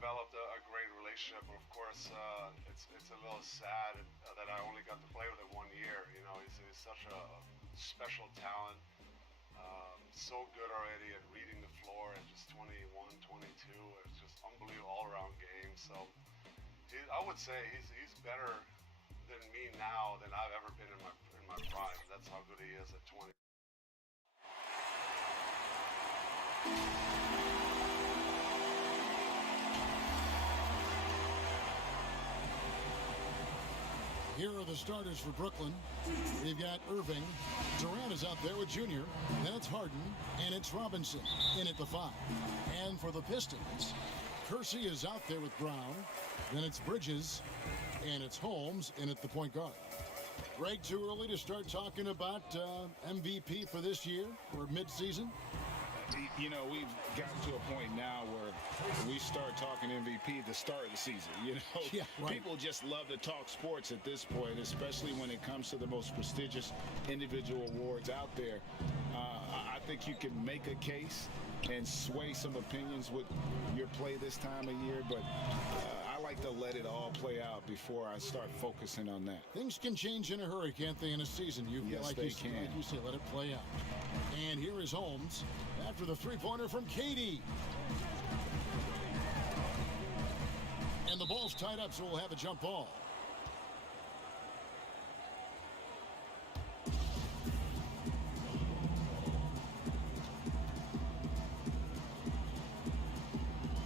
developed a great relationship. Of course, it's a little sad that I only got to play with him 1 year. You know, he's such a special talent. So good already at reading the floor at just 21, 22. It's just unbelievable all-around game. So I would say he's better than me now than I've ever been in my prime. That's how good he is at 20. Here are the starters for Brooklyn. We've got Irving. Durant is out there with Junior. Then it's Harden, and it's Robinson in at the 5. And for the Pistons, Kersey is out there with Brown. Then it's Bridges, and it's Holmes in at the point guard. Greg, too early to start talking about MVP for this year or midseason? You know, we've gotten to a point now where we start talking MVP at the start of the season. You know, yeah, right. People just love to talk sports at this point, especially when it comes to the most prestigious individual awards out there. I think you can make a case and sway some opinions with your play this time of year, but I like to let it all play out before I start focusing on that. Things can change in a hurry, can't they, in a season? Yes, they can. Like you say, let it play out. And here is Holmes after the three-pointer from Katie. And the ball's tied up, so we'll have a jump ball.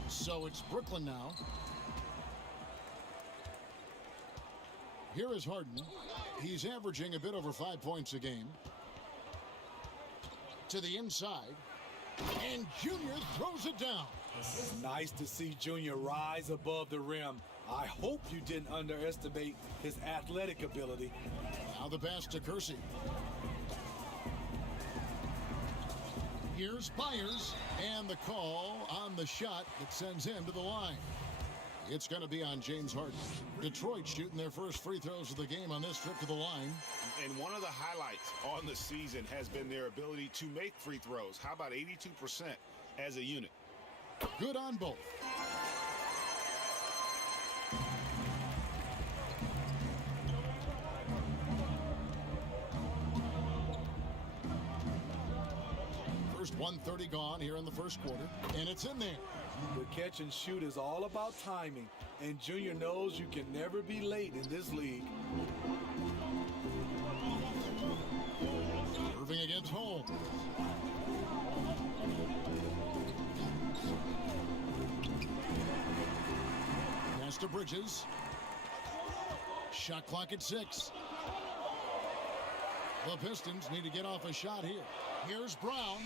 So it's Brooklyn now. Here is Harden. He's averaging a bit over 5 points a game. To the inside. And Junior throws it down. It's nice to see Junior rise above the rim. I hope you didn't underestimate his athletic ability. Now the pass to Kersey. Here's Byers, and the call on the shot that sends him to the line. It's going to be on James Harden. Detroit shooting their first free throws of the game on this trip to the line. And one of the highlights on the season has been their ability to make free throws. How about 82% as a unit? Good on both. First 1:30 gone here in the first quarter, and it's in there. The catch and shoot is all about timing, and Junior knows you can never be late in this league. Irving against Holmes. Pass to Bridges. Shot clock at 6. The Pistons need to get off a shot here. Here's Brown.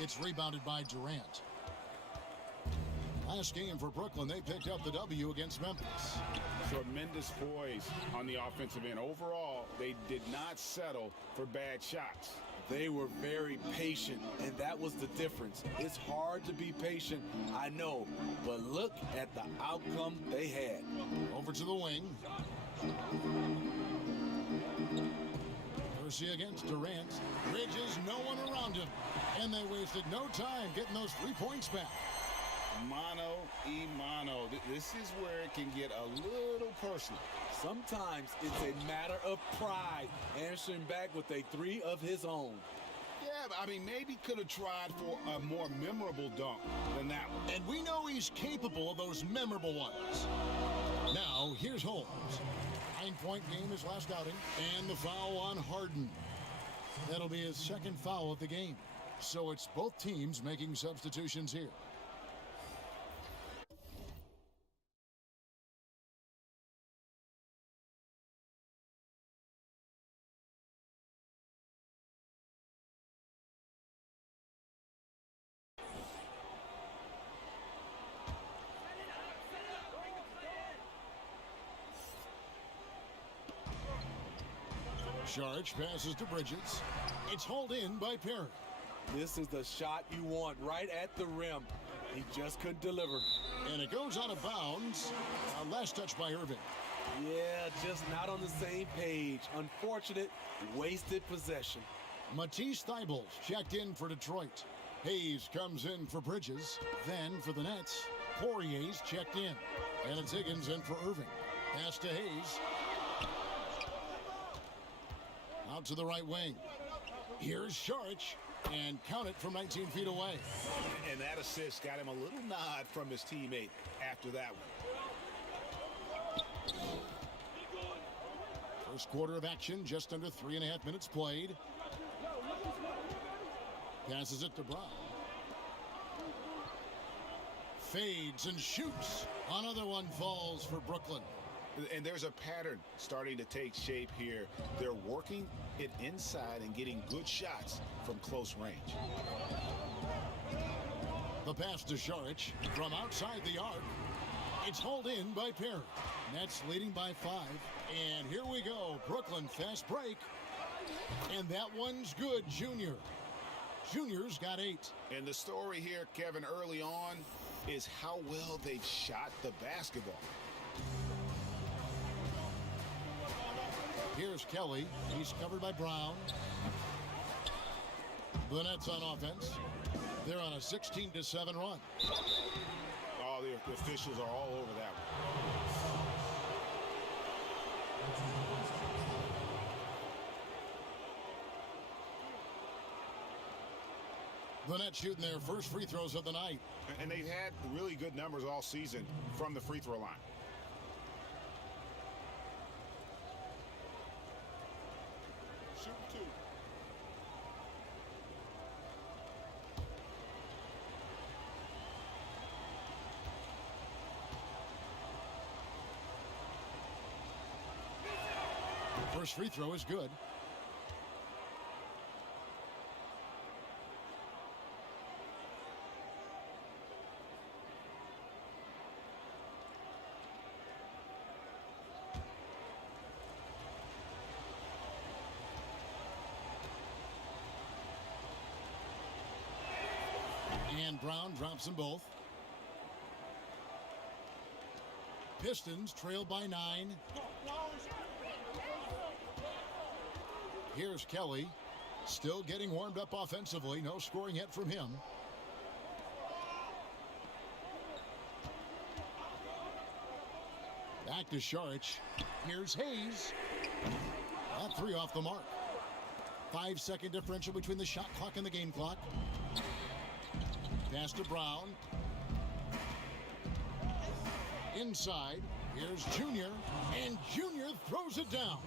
It's rebounded by Durant. Last game for Brooklyn, they picked up the W against Memphis. Tremendous poise on the offensive end. Overall, they did not settle for bad shots. They were very patient, and that was the difference. It's hard to be patient, I know, but look at the outcome they had. Over to the wing. Kersey against Durant. Bridges, no one around him. And they wasted no time getting those 3 points back. Mano y mano. This is where it can get a little personal. Sometimes it's a matter of pride, answering back with a 3 of his own. Yeah, but I mean, maybe could have tried for a more memorable dunk than that one. And we know he's capable of those memorable ones. Now, here's Holmes. 9-point game his last outing, and the foul on Harden. That'll be his second foul of the game. So it's both teams making substitutions here. Saric passes to Bridges. It's hauled in by Perry. This is the shot you want right at the rim. He just couldn't deliver. And it goes out of bounds. Last touch by Irving. Yeah, just not on the same page. Unfortunate, wasted possession. Matisse Thybulle checked in for Detroit. Hayes comes in for Bridges. Then for the Nets, Poirier's checked in. And it's Higgins in for Irving. Pass to Hayes. Out to the right wing. Here's Saric. And count it from 19 feet away. And that assist got him a little nod from his teammate after that one. First quarter of action, just under 3.5 minutes played. Passes it to Brown. Fades and shoots. Another one falls for Brooklyn. And there's a pattern starting to take shape here. They're working it inside and getting good shots from close range. The pass to Saric from outside the arc. It's hauled in by Perry. Nets leading by 5. And here we go. Brooklyn fast break. And that one's good, Junior. Junior's got 8. And the story here, Kevin, early on is how well they've shot the basketball. Here's Kelly. He's covered by Brown. The Nets on offense. They're on a 16-7 run. Oh, the officials are all over that one. The Nets shooting their first free throws of the night. And they've had really good numbers all season from the free throw line. Shoot 2. First free throw is good. And Brown drops them both. Pistons trail by 9. Here's Kelly. Still getting warmed up offensively. No scoring yet from him. Back to Saric. Here's Hayes. That 3 off the mark. 5-second differential between the shot clock and the game clock. Pass to Brown. Inside. Here's Junior. And Junior throws it down.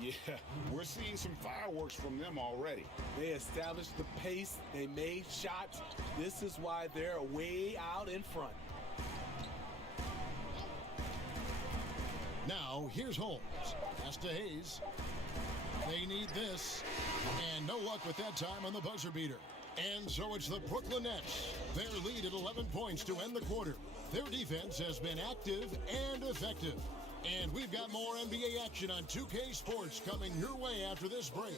Yeah, we're seeing some fireworks from them already. They established the pace. They made shots. This is why they're way out in front. Now, here's Holmes. Pass to Hayes. They need this. And no luck with that time on the buzzer beater. And so it's the Brooklyn Nets. Their lead at 11 points to end the quarter. Their defense has been active and effective. And we've got more NBA action on 2K Sports coming your way after this break.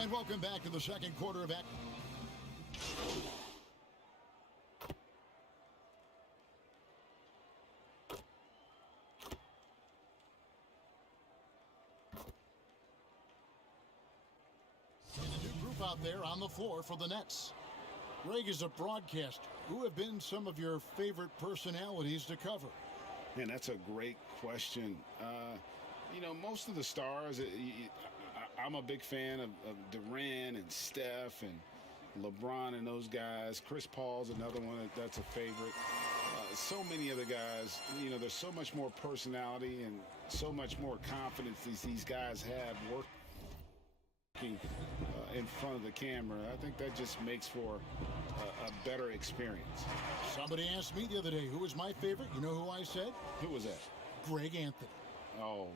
And welcome back to the second quarter of action. And a new group out there on the floor for the Nets. Greg, is a broadcaster, who have been some of your favorite personalities to cover? Man, that's a great question. You know, most of the stars, I'm a big fan of Durant and Steph and LeBron and those guys. Chris Paul's another one that's a favorite. So many other guys, you know, there's so much more personality and so much more confidence these guys have working in front of the camera. I think that just makes for a better experience. Somebody asked me the other day, who was my favorite? You know who I said? Who was that? Greg Anthony. Oh,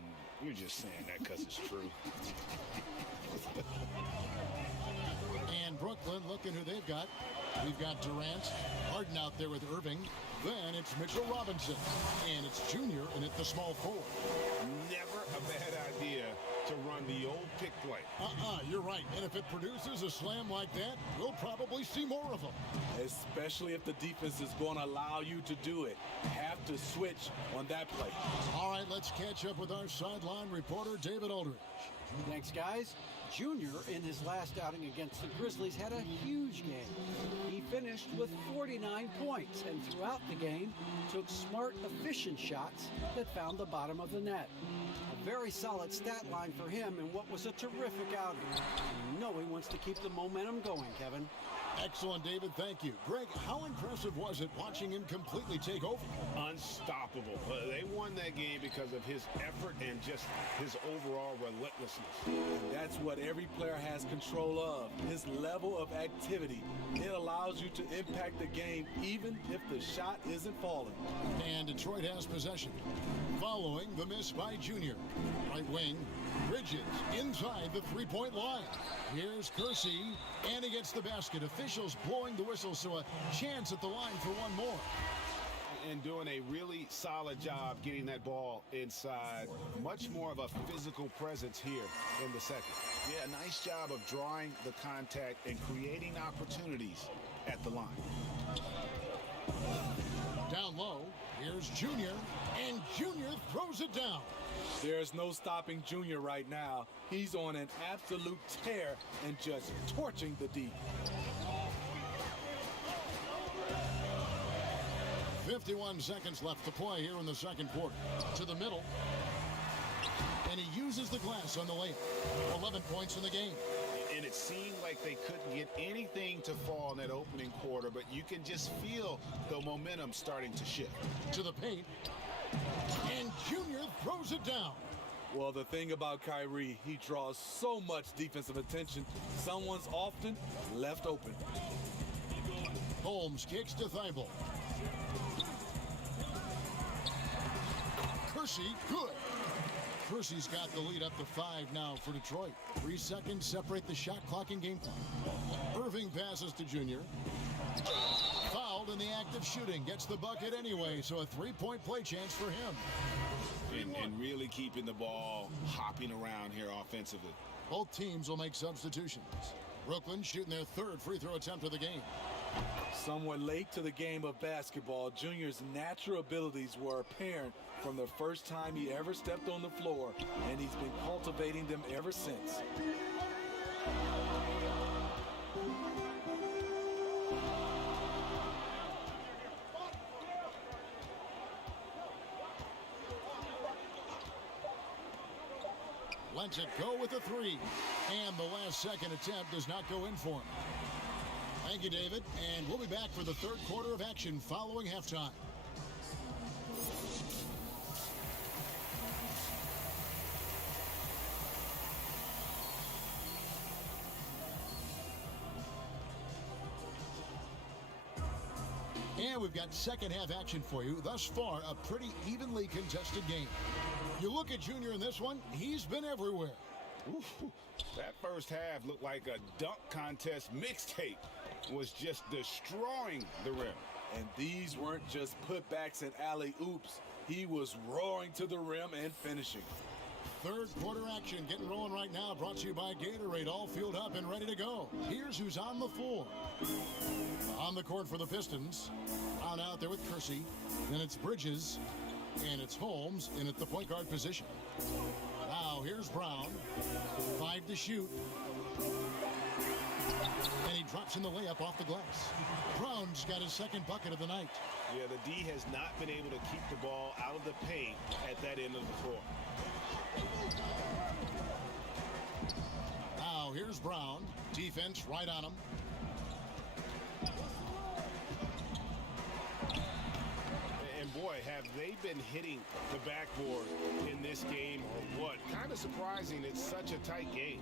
you're just saying that because it's true. And Brooklyn, looking who they've got. We've got Durant, Harden out there with Irving. Then it's Mitchell Robinson. And it's Junior in at the small forward. Never a bad idea to run the old pick play. You're right. And if it produces a slam like that, we'll probably see more of them. Especially if the defense is going to allow you to do it. Have to switch on that play. All right, let's catch up with our sideline reporter, David Aldridge. Thanks, guys. Junior, in his last outing against the Grizzlies, had a huge game. He finished with 49 points and throughout the game took smart, efficient shots that found the bottom of the net. A very solid stat line for him in what was a terrific outing. You know he wants to keep the momentum going, Kevin. Excellent, David. Thank you. Greg, how impressive was it watching him completely take over? Unstoppable. They won that game because of his effort and just his overall relentlessness. And that's what every player has control of, his level of activity. It allows you to impact the game even if the shot isn't falling. And Detroit has possession. Following the miss by Junior. Right wing, Bridges inside the three-point line. Here's Kersey, and he gets the basket. Officials blowing the whistle, so a chance at the line for one more. And doing a really solid job getting that ball inside. Much more of a physical presence here in the second. Yeah, nice job of drawing the contact and creating opportunities at the line. Down low, here's Junior, and Junior throws it down. There's no stopping Junior right now. He's on an absolute tear and just torching the D. 51 seconds left to play here in the second quarter. To the middle. And he uses the glass on the layup. 11 points in the game. And it seemed like they couldn't get anything to fall in that opening quarter, but you can just feel the momentum starting to shift. To the paint. And Junior throws it down. Well, the thing about Kyrie, he draws so much defensive attention, someone's often left open. Holmes kicks to Thibault. Kersey, good. Kersey's got the lead up to 5 now for Detroit. 3 seconds separate the shot clock and game clock. Irving passes to Junior. Fouled in the act of shooting. Gets the bucket anyway, so a 3-point play chance for him. And really keeping the ball hopping around here offensively. Both teams will make substitutions. Brooklyn shooting their 3rd free throw attempt of the game. Somewhat late to the game of basketball, Junior's natural abilities were apparent from the first time he ever stepped on the floor, and he's been cultivating them ever since. Lets it go with a 3. And the last second attempt does not go in for him. Thank you, David. And we'll be back for the third quarter of action following halftime. And we've got second half action for you. Thus far, a pretty evenly contested game. You look at Junior in this one, he's been everywhere. Ooh, that first half looked like a dunk contest mixtape. Was just destroying the rim. And these weren't just putbacks and alley-oops. He was roaring to the rim and finishing. Third quarter action getting rolling right now, brought to you by Gatorade, all fueled up and ready to go. Here's who's on the floor. On the court for the Pistons. On out there with Kersey. Then it's Bridges. And it's Holmes in at the point guard position. Now here's Brown. 5 to shoot. And he drops in the layup off the glass. Brown's got his second bucket of the night. Yeah, the D has not been able to keep the ball out of the paint at that end of the floor. Now here's Brown. Defense right on him. And boy, have they been hitting the backboard in this game or what? Kind of surprising, it's such a tight game.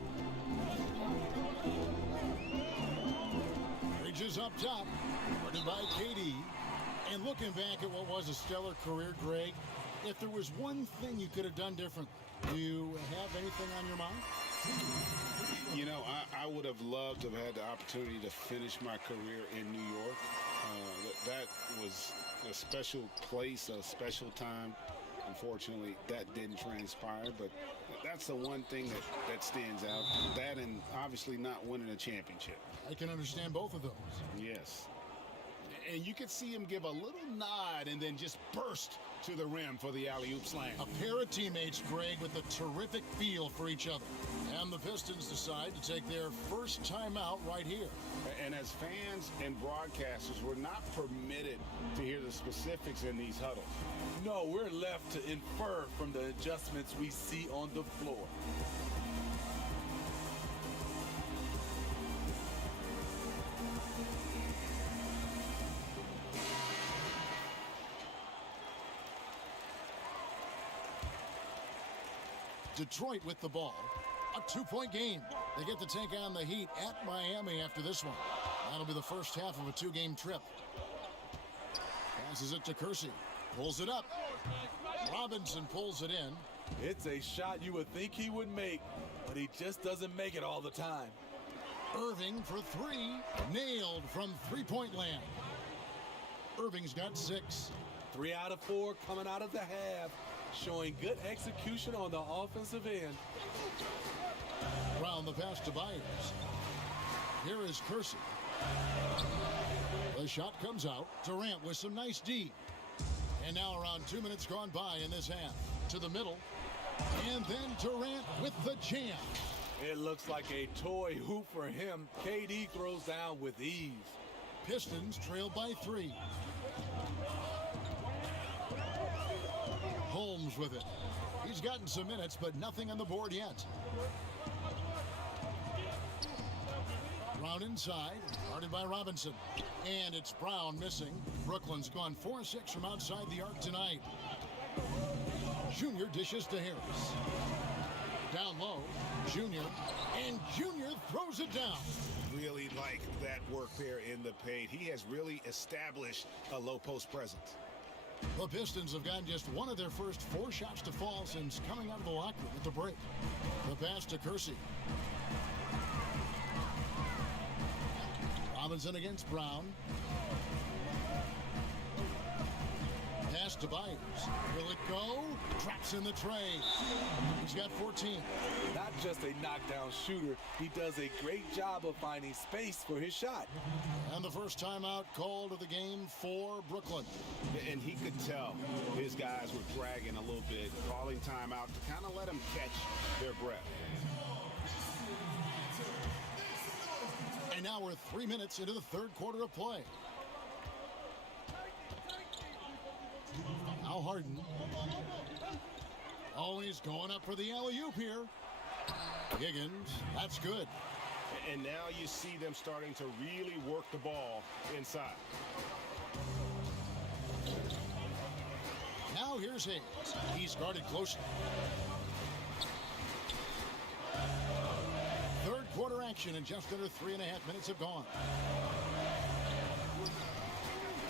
Bridges up top, guarded by KD. And looking back at what was a stellar career, Greg, if there was one thing you could have done different, do you have anything on your mind? You know, I would have loved to have had the opportunity to finish my career in New York. That was a special place, a special time. Unfortunately, that didn't transpire, but that's the one thing that stands out. That and obviously not winning a championship. I can understand both of those. Yes. And you could see him give a little nod and then just burst to the rim for the alley-oop slam. A pair of teammates, Greg, with a terrific feel for each other. And the Pistons decide to take their first timeout right here. And as fans and broadcasters, we're not permitted to hear the specifics in these huddles. No, we're left to infer from the adjustments we see on the floor. Detroit with the ball. A two-point game. They get to take on the Heat at Miami after this one. That'll be the first half of a two-game trip. Passes it to Kersey. Pulls it up. Robinson pulls it in. It's a shot you would think he would make, but he just doesn't make it all the time. Irving for three. Nailed from three-point land. Irving's got 6. 3 out of 4 coming out of the half, showing good execution on the offensive end. Brown the pass to Byers. Here is Kersey. The shot comes out. Durant with some nice D. And now around 2 minutes gone by in this half. To the middle. And then Durant with the jam. It looks like a toy hoop for him. KD throws down with ease. Pistons trail by 3. Holmes with it. He's gotten some minutes, but nothing on the board yet. Brown inside, guarded by Robinson. And it's Brown missing. Brooklyn's gone 4-6 from outside the arc tonight. Junior dishes to Harris. Down low, Junior. And Junior throws it down. Really like that work there in the paint. He has really established a low post presence. The Pistons have gotten just one of their first 4 shots to fall since coming out of the locker room at the break. The pass to Kersey. Robinson against Brown. Pass to Byers. Will it go? Traps in the tray. He's got 14. Not just a knockdown shooter, he does a great job of finding space for his shot. And the first timeout called of the game for Brooklyn. And he could tell his guys were dragging a little bit, calling timeout to kind of let them catch their breath. And now we're 3 minutes into the third quarter of play. Now Harden. Oh, he's going up for the alley-oop here. Higgins, that's good. And now you see them starting to really work the ball inside. Now here's Hayes. He's guarded closely. Third quarter action and just under 3.5 minutes have gone.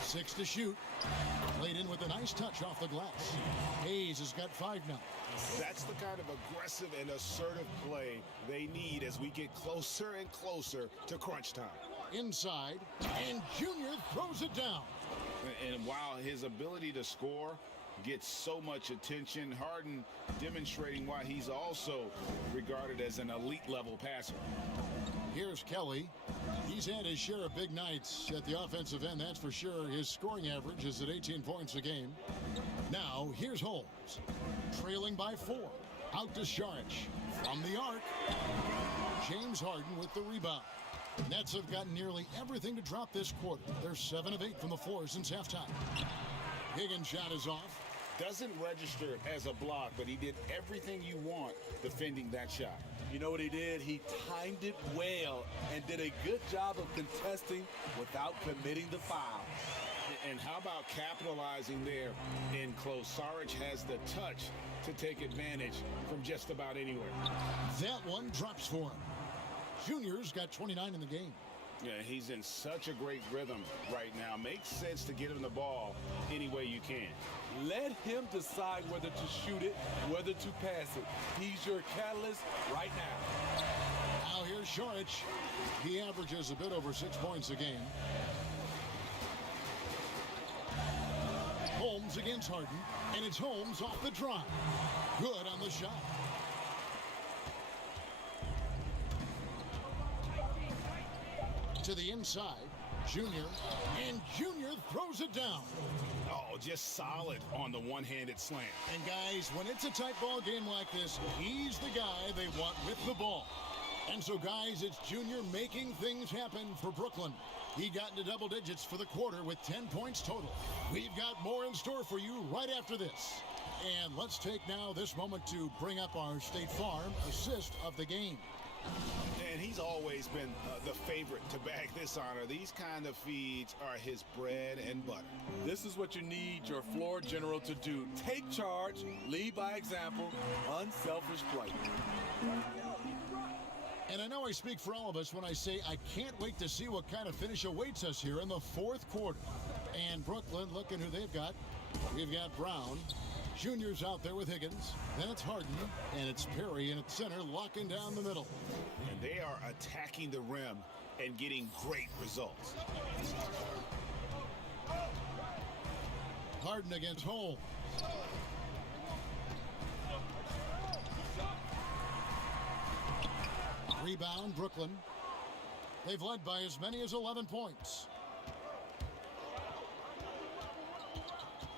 6 to shoot. Played in with a nice touch off the glass. Hayes has got 5 now. That's the kind of aggressive and assertive play they need as we get closer and closer to crunch time. Inside, and Junior throws it down. And while his ability to score gets so much attention, Harden demonstrating why he's also regarded as an elite level passer. Here's Kelly. He's had his share of big nights at the offensive end, that's for sure. His scoring average is at 18 points a game. Now, here's Holmes. Trailing by 4. Out to Saric. From the arc. James Harden with the rebound. Nets have gotten nearly everything to drop this quarter. They're 7 of 8 from the floor since halftime. Higgins' shot is off. Doesn't register as a block, but he did everything you want defending that shot. You know what he did? He timed it well and did a good job of contesting without committing the foul. And how about capitalizing there in close? Saric has the touch to take advantage from just about anywhere. That one drops for him. Junior's got 29 in the game. Yeah, he's in such a great rhythm right now. Makes sense to get him the ball any way you can. Let him decide whether to shoot it, whether to pass it. He's your catalyst right now. Now here's Saric. He averages a bit over 6 points a game. Holmes against Harden, and it's Holmes off the drive. Good on the shot. To the inside, Junior, and Junior throws it down. Oh, Oh, just solid on the one-handed slam. And guys, when it's a tight ball game like this, he's the guy they want with the ball. And so guys, it's Junior making things happen for Brooklyn. He got into double digits for the quarter with 10 points total. We've got more in store for you right after this. And let's take now this moment to bring up our State Farm assist of the game. And he's always been the favorite to bag this honor. These kind of feeds are his bread and butter. This is what you need your floor general to do. Take charge, lead by example, unselfish play. And I know I speak for all of us when I say I can't wait to see what kind of finish awaits us here in the fourth quarter. And Brooklyn, looking who they've got. We've got Brown. Junior's out there with Higgins. Then it's Harden. And it's Perry in at center, locking down the middle. And they are attacking the rim and getting great results. Harden against Holmes. Rebound, Brooklyn. They've led by as many as 11 points.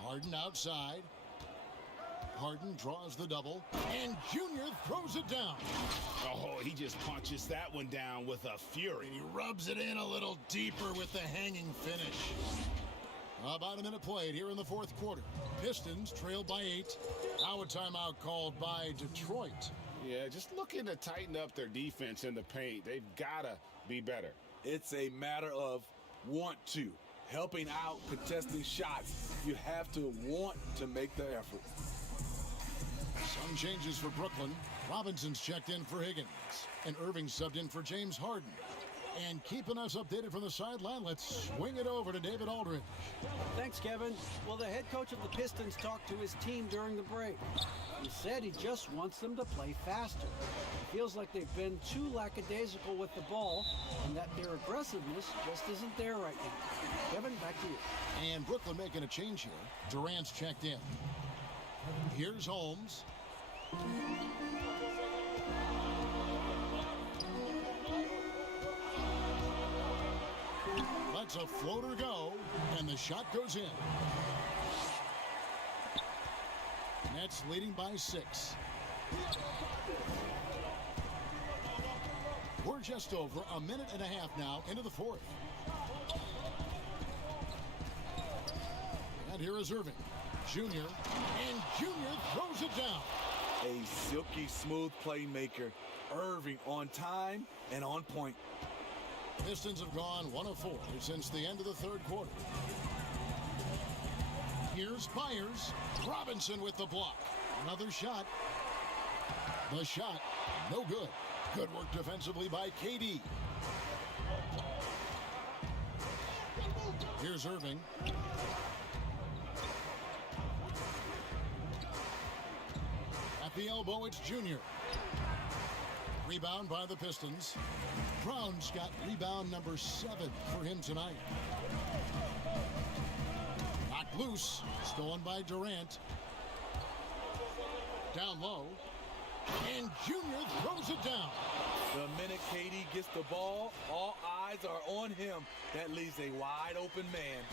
Harden outside. Harden draws the double, and Junior throws it down. Oh, he just punches that one down with a fury. And he rubs it in a little deeper with the hanging finish. About a minute played here in the fourth quarter. Pistons trail by 8. Now a timeout called by Detroit. Yeah, just looking to tighten up their defense in the paint. They've got to be better. It's a matter of want to. Helping out, contesting shots. You have to want to make the effort. Some changes for Brooklyn. Robinson's checked in for Higgins. And Irving subbed in for James Harden. And keeping us updated from the sideline, let's swing it over to David Aldridge. Thanks, Kevin. Well, the head coach of the Pistons talked to his team during the break. He said he just wants them to play faster. It feels like they've been too lackadaisical with the ball and that their aggressiveness just isn't there right now. Kevin, back to you. And Brooklyn making a change here. Durant's checked in. Here's Holmes. Lets a floater go, and the shot goes in. Nets leading by 6. We're just over a minute and a half now into the fourth. And here is Irving. Junior, and Junior throws it down. A silky smooth playmaker. Irving on time and on point. Pistons have gone 1 of 4 since the end of the third quarter. Here's Byers. Robinson with the block. Another shot. The shot, no good. Good work defensively by KD. Here's Irving. At the elbow, it's Junior. Rebound by the Pistons. Brown's got rebound number 7 for him tonight. Knocked loose. Stolen by Durant. Down low. And Junior throws it down. The minute KD gets the ball, all eyes are on him. That leaves a wide open man.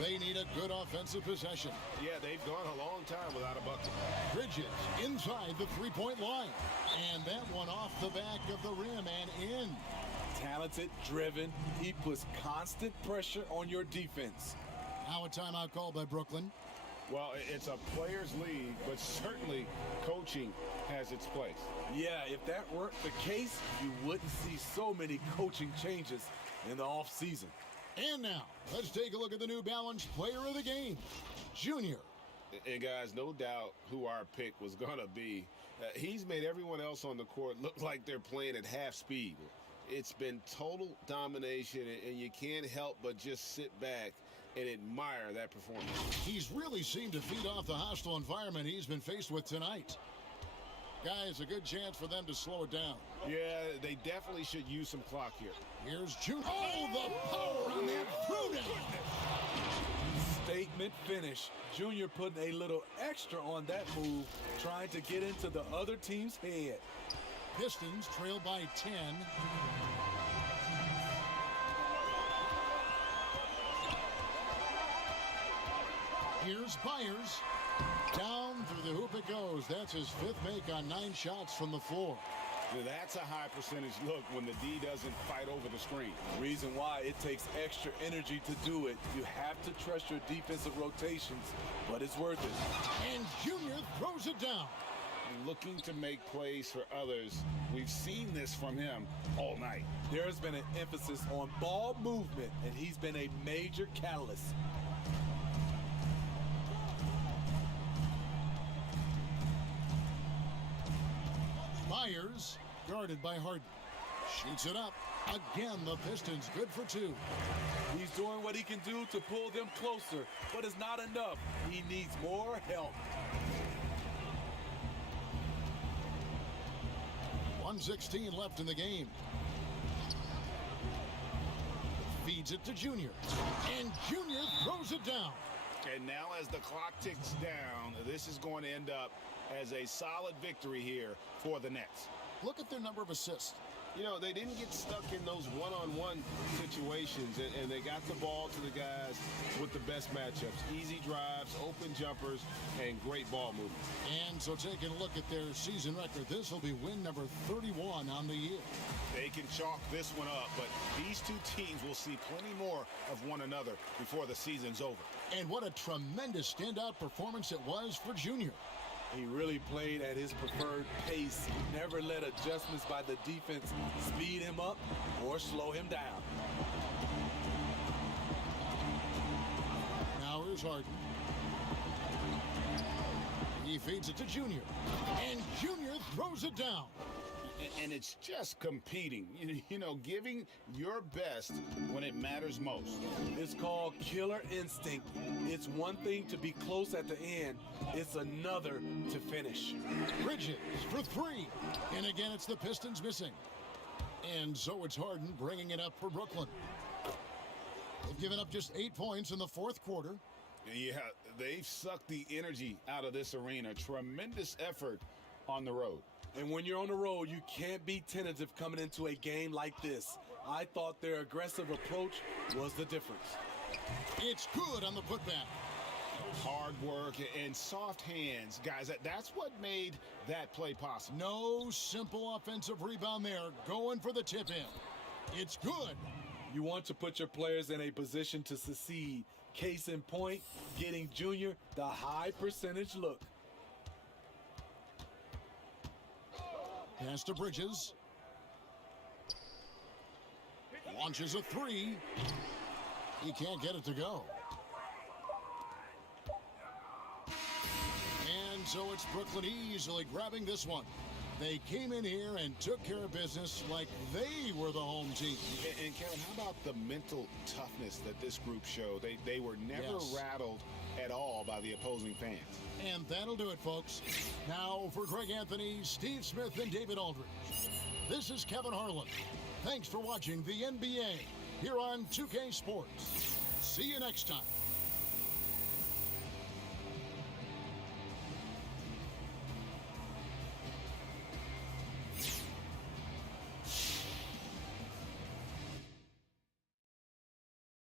They need a good offensive possession. Yeah, they've gone a long time without a bucket. Bridges inside the three-point line. And that one off the back of the rim and in. Talented, driven. He puts constant pressure on your defense. Now a timeout called by Brooklyn. Well, it's a players' league, but certainly coaching has its place. Yeah, if that weren't the case, you wouldn't see so many coaching changes in the offseason. And now, let's take a look at the New Balance player of the game, Junior. And guys, no doubt who our pick was going to be. He's made everyone else on the court look like they're playing at half speed. It's been total domination, and you can't help but just sit back and admire that performance. He's really seemed to feed off the hostile environment he's been faced with tonight. Guys, a good chance for them to slow it down. Yeah, they definitely should use some clock here. Here's Junior. Oh, the power on that throwdown. Statement finish. Junior putting a little extra on that move, trying to get into the other team's head. Pistons trail by 10. Here's Byers. Down through the hoop it goes. That's his 5th make on 9 shots from the floor. That's a high percentage look when the D doesn't fight over the screen. Reason why it takes extra energy to do it. You have to trust your defensive rotations, but it's worth it. And Junior throws it down. Looking to make plays for others. We've seen this from him all night. There's been an emphasis on ball movement, and he's been a major catalyst. Myers, guarded by Harden. Shoots it up. Again, the Pistons good for 2. He's doing what he can do to pull them closer, but it's not enough. He needs more help. 1:16 left in the game. Feeds it to Junior. And Junior throws it down. And now as the clock ticks down, this is going to end up as a solid victory here for the Nets. Look at their number of assists. You know, they didn't get stuck in those one-on-one situations, and they got the ball to the guys with the best matchups. Easy drives, open jumpers, and great ball movement. And so taking a look at their season record, this will be win number 31 on the year. They can chalk this one up, but these two teams will see plenty more of one another before the season's over. And what a tremendous standout performance it was for Junior. He really played at his preferred pace. Never let adjustments by the defense speed him up or slow him down. Now here's Harden. He feeds it to Junior. And Junior throws it down. And it's just competing, you know, giving your best when it matters most. It's called killer instinct. It's one thing to be close at the end. It's another to finish. Bridges for 3. And again, it's the Pistons missing. And so it's Harden bringing it up for Brooklyn. They've given up just 8 points in the 4th quarter. Yeah, they've sucked the energy out of this arena. Tremendous effort on the road. And when you're on the road, you can't be tentative coming into a game like this. I thought their aggressive approach was the difference. It's good on the putback. Hard work and soft hands, guys. That's what made that play possible. No simple offensive rebound there. Going for the tip-in. It's good. You want to put your players in a position to succeed. Case in point, getting Junior the high percentage look. Pass to Bridges. Launches a 3. He can't get it to go. And so it's Brooklyn easily grabbing this one. They came in here and took care of business like they were the home team. And Kevin, how about the mental toughness that this group showed? They were never rattled at all by the opposing fans. And that'll do it, folks. Now for Greg Anthony, Steve Smith, and David Aldridge, this is Kevin Harlan. Thanks for watching the NBA here on 2K Sports. See you next time.